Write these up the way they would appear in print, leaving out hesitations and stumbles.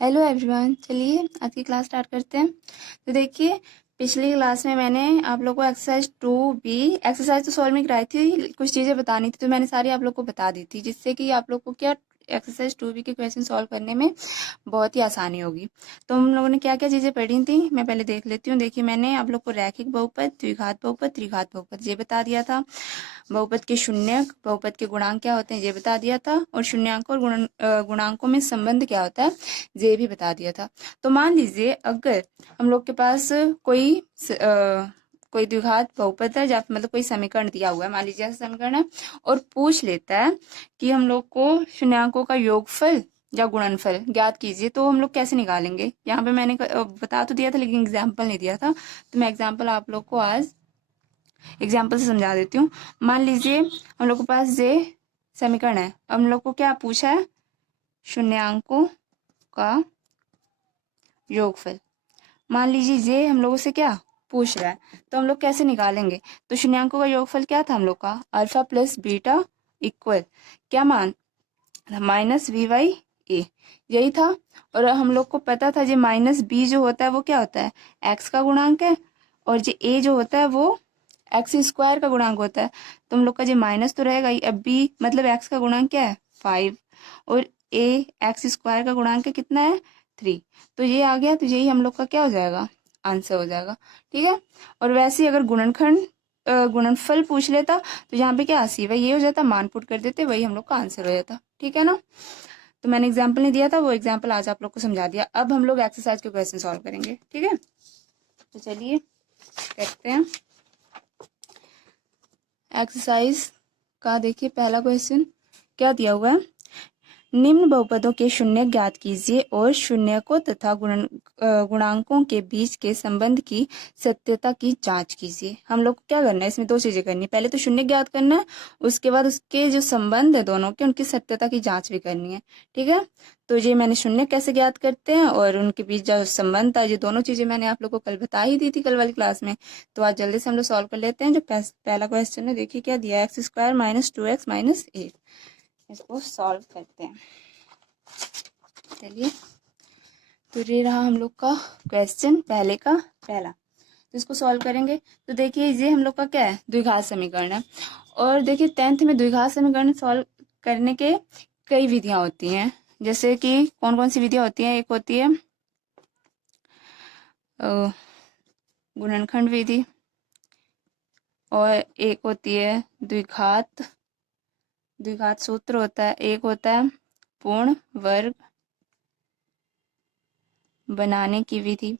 Hello everyone, चलिए आज की क्लास स्टार्ट करते हैं। तो देखिए, पिछली क्लास में मैंने आप लोगों को एक्सरसाइज 2B एक्सरसाइज तो सॉल्व नहीं कराई थी, कुछ चीज़ें बतानी थी तो मैंने सारी आप लोग को बता दी थी, जिससे कि आप लोग को क्या एक्सरसाइज 2B के क्वेश्चन सॉल्व करने में बहुत ही आसानी होगी। तो हम लोगों ने क्या क्या चीज़ें पढ़ी थी मैं पहले देख लेती हूँ। देखिए, मैंने आप लोग को रैखिक बहुपद, द्विघात बहुपद, त्रिघात बहुपद ये बता दिया था। बहुपद के शून्यक, बहुपद के गुणांक क्या होते हैं ये बता दिया था, और शून्यांक और गुणांकों में संबंध क्या होता है ये भी बता दिया था। तो मान लीजिए अगर हम लोग के पास कोई द्विघात बहुपद है, या मतलब कोई समीकरण दिया हुआ है, मान लीजिए ऐसा समीकरण है, और पूछ लेता है कि हम लोग को शून्यांकों का योगफल या गुणनफल ज्ञात कीजिए, तो हम लोग कैसे निकालेंगे। यहाँ पे मैंने बता तो दिया था लेकिन एग्जाम्पल नहीं दिया था, तो मैं एग्जाम्पल आप लोग को आज एग्जाम्पल से समझा देती हूँ। मान लीजिए हम लोग के पास ये समीकरण है, हम लोग को क्या पूछा है, शून्यांकों का योगफल। मान लीजिए ये हम लोगों से क्या पूछ रहा है, तो हम लोग कैसे निकालेंगे। तो शून्यांकों का योगफल क्या था हम लोग का, अल्फा प्लस बीटा इक्वल क्या मान, -v/a, यही था। और हम लोग को पता था ये -b जो होता है वो क्या होता है, x का गुणांक है, और ये a जो होता है वो x² का गुणांक होता है। तो हम लोग का ये माइनस तो रहेगा ही। अब b मतलब x का गुणांक क्या है 5, और a x² का गुणांक कितना है 3। तो ये आ गया, तो यही हम लोग का क्या हो जाएगा, आंसर हो जाएगा। ठीक है। और वैसे ही अगर गुणनफल पूछ लेता तो यहाँ पे क्या सी वही ये हो जाता, मान पुट कर देते, वही हम लोग का आंसर हो जाता। ठीक है ना। तो मैंने एग्जाम्पल नहीं दिया था, वो एग्जाम्पल आज आप लोग को समझा दिया। अब हम लोग एक्सरसाइज के क्वेश्चन सॉल्व करेंगे। ठीक है, तो चलिए करते हैं एक्सरसाइज का। देखिए पहला क्वेश्चन क्या दिया हुआ है, निम्न बहुपदों के शून्य ज्ञात कीजिए और शून्यकों तथा गुणांकों के बीच के संबंध की सत्यता की जांच कीजिए। हम लोग को क्या करना है, इसमें दो चीजें करनी है, पहले तो शून्य ज्ञात करना है, उसके बाद उसके जो संबंध है दोनों के, उनकी सत्यता की जांच भी करनी है। ठीक है। तो ये मैंने शून्य कैसे ज्ञात करते हैं और उनके बीच जो संबंध था, ये दोनों चीजें मैंने आप लोग को कल बता ही दी थी, कल वाली क्लास में। तो आज जल्दी से हम लोग सॉल्व कर लेते हैं। जो पहला क्वेश्चन है, देखिए क्या दिया है, x² - 2x - 8। इसको सॉल्व करते हैं। चलिए, तो ये रहा हम लोग का क्वेश्चन पहले का पहला। तो इसको सॉल्व करेंगे। तो देखिए ये हम लोग का क्या है, द्विघात समीकरण है। और देखिए 10th में द्विघात समीकरण सॉल्व करने के कई विधियां होती हैं। जैसे कि कौन कौन सी विधियां होती हैं, एक होती है गुणनखंड विधि, और एक होती है द्विघात सूत्र होता है, एक होता है पूर्ण वर्ग बनाने की विधि।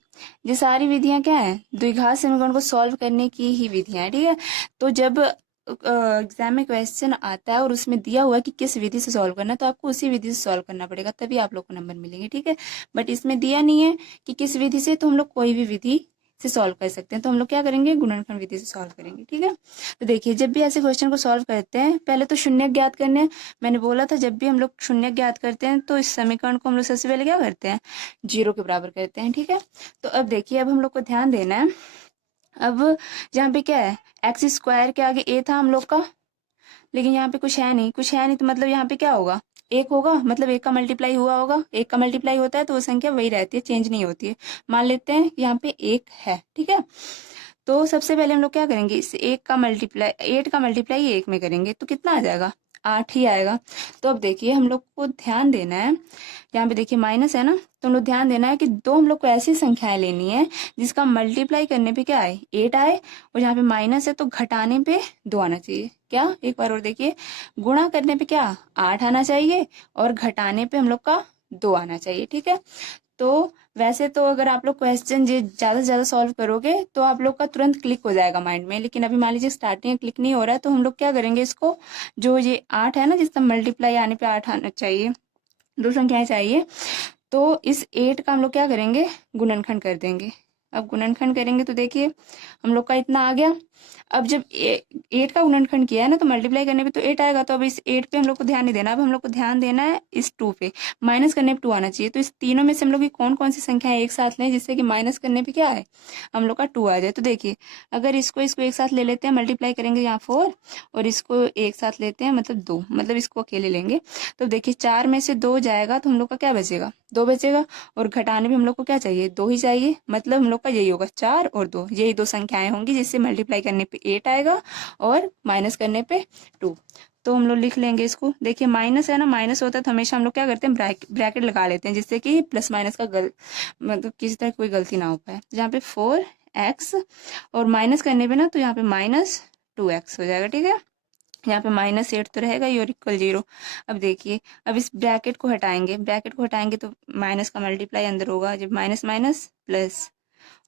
ये सारी विधियां क्या है, द्विघात समीकरण को सॉल्व करने की ही विधियां है। ठीक है। तो जब एग्जाम में क्वेश्चन आता है और उसमें दिया हुआ है कि किस विधि से सॉल्व करना है, तो आपको उसी विधि से सॉल्व करना पड़ेगा, तभी आप लोग को नंबर मिलेंगे। ठीक है। बट इसमें दिया नहीं है कि किस विधि से, तो हम लोग कोई भी विधि से सॉल्व कर सकते हैं। तो हम लोग क्या करेंगे, गुणनखंड विधि से सॉल्व करेंगे। ठीक है। तो देखिए जब भी ऐसे क्वेश्चन को सॉल्व करते हैं, पहले तो शून्य ज्ञात करने हैं। मैंने बोला था जब भी हम लोग शून्य ज्ञात करते हैं तो इस समीकरण को हम लोग सबसे पहले क्या करते हैं, 0 के बराबर करते हैं। ठीक है। तो अब देखिए, अब हम लोग को ध्यान देना है। अब यहाँ पे क्या है, x² के आगे a था हम लोग का, लेकिन यहाँ पे कुछ है नहीं, तो मतलब यहाँ पे क्या होगा, एक होगा, मतलब एक का मल्टीप्लाई हुआ होगा। एक का मल्टीप्लाई होता है तो वो संख्या वही रहती है, चेंज नहीं होती है। मान लेते हैं यहाँ पे एक है। ठीक है। तो सबसे पहले हम लोग क्या करेंगे, इस 8 का मल्टीप्लाई 1 में करेंगे, तो कितना आ जाएगा, 8 ही आएगा। तो अब देखिए हम लोग को ध्यान देना है, यहाँ पे देखिए माइनस है ना, तो हम लोग ध्यान देना है कि दो हम लोग को ऐसी संख्याएं लेनी है जिसका मल्टीप्लाई करने पे क्या आए, 8 आए, और यहाँ पे माइनस है तो घटाने पे 2 आना चाहिए। क्या, एक बार और देखिए, गुणा करने पे क्या 8 आना चाहिए, और घटाने पे हम लोग का 2 आना चाहिए। ठीक है। तो वैसे तो अगर आप लोग क्वेश्चन ये ज्यादा से ज्यादा सॉल्व करोगे तो आप लोग का तुरंत क्लिक हो जाएगा माइंड में, लेकिन अभी मान लीजिए स्टार्टिंग में क्लिक नहीं हो रहा है, तो हम लोग क्या करेंगे, इसको जो ये 8 है ना, जिसका मल्टीप्लाई आने पे 8 आना चाहिए, दो संख्याएं चाहिए, तो इस 8 का हम लोग क्या करेंगे, गुणनखंड कर देंगे। अब गुणनखंड करेंगे तो देखिए हम लोग का इतना आ गया। अब जब 8 का गुणनखंड किया है ना तो मल्टीप्लाई करने पे तो 8 आएगा, तो अब इस 8 पे हम लोग को ध्यान नहीं देना, अब हम लोग को ध्यान देना है इस 2 पे। माइनस करने पे 2 आना चाहिए, तो इस तीनों में से हम लोग की कौन कौन सी संख्या एक साथ लें जिससे कि माइनस करने पे क्या है, हम लोग का 2 आ जाए। तो देखिए अगर इसको इसको एक साथ ले लेते हैं, मल्टीप्लाई करेंगे यहाँ 4 और इसको एक साथ लेते हैं मतलब 2, मतलब इसको अकेले लेंगे तो देखिए 4 में से 2 जाएगा तो हम लोग का क्या बचेगा, 2 बचेगा। और घटाने में हम लोग को क्या चाहिए, 2 ही चाहिए, मतलब हम लोग का यही होगा 4 और 2, यही दो संख्याएं होंगी जिससे मल्टीप्लाई करने पे 8 आएगा और माइनस करने पे 2। तो हम लोग लिख लेंगे इसको। देखिए माइनस है ना, माइनस होता है तो हमेशा हम लोग क्या करते हैं, ब्रैकेट लगा लेते हैं जिससे कि प्लस माइनस का मतलब किसी तरह कोई गलती ना हो पाए। जहाँ पे 4x और माइनस करने पे ना तो यहाँ पे -2x हो जाएगा, ठीक है। यहाँ पे -8 तो रहेगा ही और इक्वल 0। अब देखिए अब इस ब्रैकेट को हटाएंगे, ब्रैकेट को हटाएंगे तो माइनस का मल्टीप्लाई अंदर होगा, जब माइनस माइनस प्लस,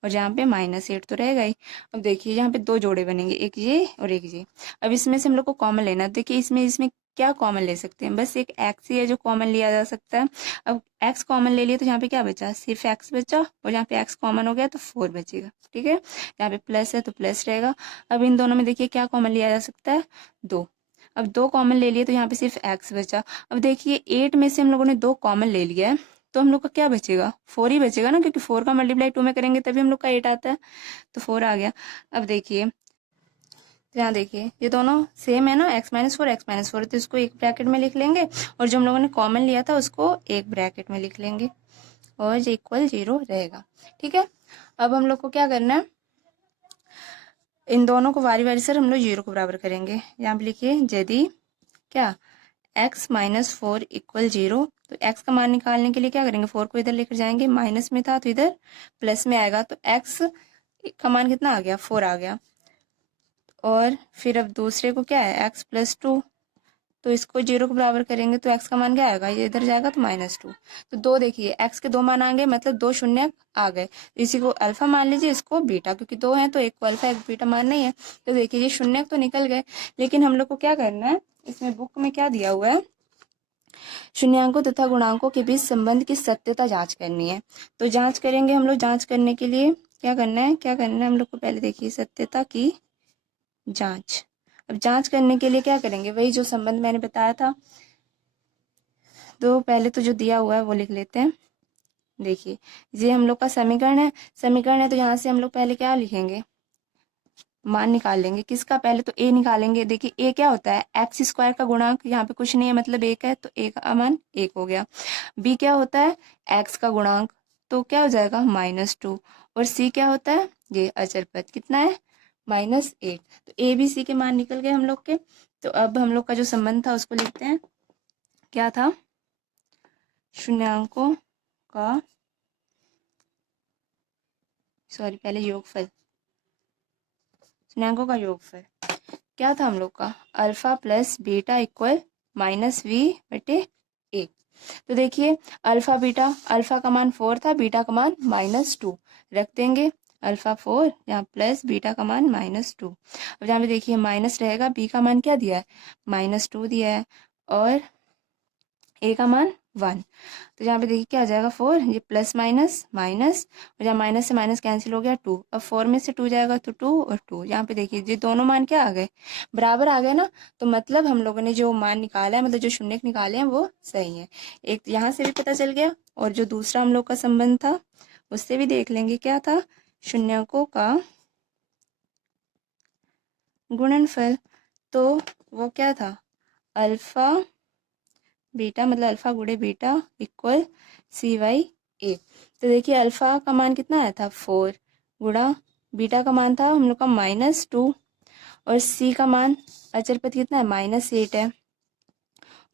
और जहाँ पे -8 तो रहेगा ही। अब देखिए यहाँ पे 2 जोड़े बनेंगे, एक ये और एक ये। अब इसमें से हम लोग को कॉमन लेना है। देखिए इसमें इसमें क्या कॉमन ले सकते हैं, बस एक एक्स ही है जो कॉमन लिया जा सकता है। अब एक्स कॉमन ले लिया तो यहाँ पे क्या बचा, सिर्फ एक्स बचा, और यहाँ पे एक्स कॉमन हो गया तो 4 बचेगा, ठीक है। यहाँ पे प्लस है तो प्लस रहेगा। अब इन दोनों में देखिए क्या कॉमन लिया जा सकता है, 2। अब 2 कॉमन ले लिए तो यहाँ पे सिर्फ एक्स बचा। अब देखिए 8 में से हम लोगों ने 2 कॉमन ले लिया है तो हम लोग का क्या बचेगा, 4 ही बचेगा ना, क्योंकि 4 का मल्टीप्लाई 2 में करेंगे तभी हम लोग का 8 आता है, तो 4 आ गया। अब देखिए तो यहाँ देखिए ये दोनों सेम है ना, x-4 तो इसको एक ब्रैकेट में लिख लेंगे और जो हम लोगों ने कॉमन लिया था उसको एक ब्रैकेट में लिख लेंगे और ये इक्वल 0 रहेगा, ठीक है। अब हम लोग को क्या करना है, इन दोनों को बारी बारी से हम लोग 0 को बराबर करेंगे। यहाँ पे लिखिए यदि क्या x-4 इक्वल 0, तो x का मान निकालने के लिए क्या करेंगे, 4 को इधर लेकर जाएंगे, माइनस में था तो इधर प्लस में आएगा, तो x का मान कितना आ गया, 4 आ गया। और फिर अब दूसरे को क्या है x+2, तो इसको 0 के बराबर करेंगे तो x का मान क्या आएगा, ये इधर जाएगा तो -2। तो दो देखिए x के 2 मान आ गए, मतलब 2 शून्य आ गए। इसी को अल्फा मान लीजिए, इसको बीटा, क्योंकि 2 है तो एक को अल्फा एक बीटा मान नहीं है। तो देखिए ये शून्य तो निकल गए, लेकिन हम लोग को क्या करना है, इसमें बुक में क्या दिया हुआ है, शून्यांकों तथा गुणांकों के बीच संबंध की सत्यता जांच करनी है। तो जांच करेंगे हम लोग, जांच करने के लिए क्या करना है, हम लोग को पहले देखिए सत्यता की जांच। अब जांच करने के लिए क्या करेंगे, वही जो संबंध मैंने बताया था। तो पहले तो जो दिया हुआ है वो लिख लेते हैं। देखिए ये हम लोग का समीकरण है, तो यहाँ से हम लोग पहले क्या लिखेंगे, मान निकाल लेंगे। किसका, पहले तो a निकालेंगे। देखिए a क्या होता है, x² का गुणांक, यहाँ पे कुछ नहीं है मतलब 1 है तो a का मान 1 हो गया। b क्या होता है, x का गुणांक, तो क्या हो जाएगा -2। और c क्या होता है, ये अचर पद कितना है, -8। तो a b c के मान निकल गए हम लोग के। तो अब हम लोग का जो संबंध था उसको लिखते हैं, क्या था, शून्यांकों का, सॉरी पहले योगफल, शून्यांकों का योगफल क्या था हम लोग का, alpha plus beta equal -v/a। तो देखिए अल्फा बीटा, अल्फा का मान 4 था, बीटा का मान -2 रख देंगे, अल्फा 4 यहाँ प्लस बीटा का मान -2। अब जहाँ पे देखिए माइनस रहेगा, बी का मान क्या दिया है, -2 दिया है, और ए का मान 1। तो यहाँ पे देखिए क्या आ जाएगा, 4, ये प्लस माइनस माइनस, और जहाँ माइनस से माइनस कैंसिल हो गया 2। अब 4 में से 2 जाएगा तो 2 और 2। यहाँ पे देखिए ये दोनों मान क्या आ गए, बराबर आ गए ना। तो मतलब हम लोगों ने जो मान निकाला है, मतलब जो शून्य निकाले हैं वो सही है। एक यहाँ से भी पता चल गया, और जो दूसरा हम लोग का संबंध था उससे भी देख लेंगे, क्या था, शून्यकों का गुणनफल। तो वो क्या था, अल्फा बीटा, मतलब अल्फा गुणे बीटा इक्वल c/a। तो देखिए अल्फा का मान कितना आया था, 4, गुणा बीटा का मान था हम लोग का -2, और c का मान अचर पद कितना है, -8 है,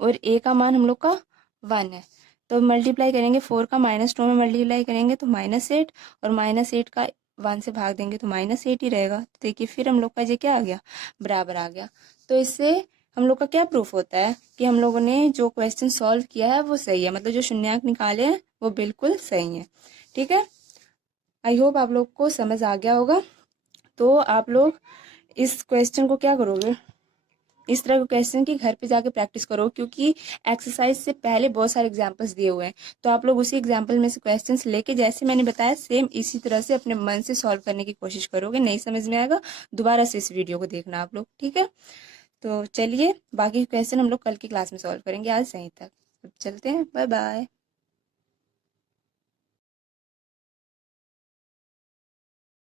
और a का मान हम लोग का 1 है। तो मल्टीप्लाई करेंगे, 4 का -2 में मल्टीप्लाई करेंगे तो -8, और -8 का 1 से भाग देंगे तो -8 ही रहेगा। तो देखिए फिर हम लोग का ये क्या आ गया, बराबर आ गया। तो इससे हम लोग का क्या प्रूफ होता है कि हम लोगों ने जो क्वेश्चन सॉल्व किया है वो सही है, मतलब जो शून्यांक निकाले हैं वो बिल्कुल सही है, ठीक है। आई होप आप लोग को समझ आ गया होगा। तो आप लोग इस क्वेश्चन को क्या करोगे, इस तरह के क्वेश्चन की घर पे जाके प्रैक्टिस करो, क्योंकि एक्सरसाइज से पहले बहुत सारे एग्जाम्पल्स दिए हुए हैं, तो आप लोग उसी एग्जाम्पल में से क्वेश्चंस लेके जैसे मैंने बताया सेम इसी तरह से अपने मन से सॉल्व करने की कोशिश करोगे। नहीं समझ में आएगा दोबारा से इस वीडियो को देखना आप लोग, ठीक है। तो चलिए बाकी क्वेश्चन हम लोग कल की क्लास में सॉल्व करेंगे, आज यहीं तक। अब चलते हैं, बाय बाय।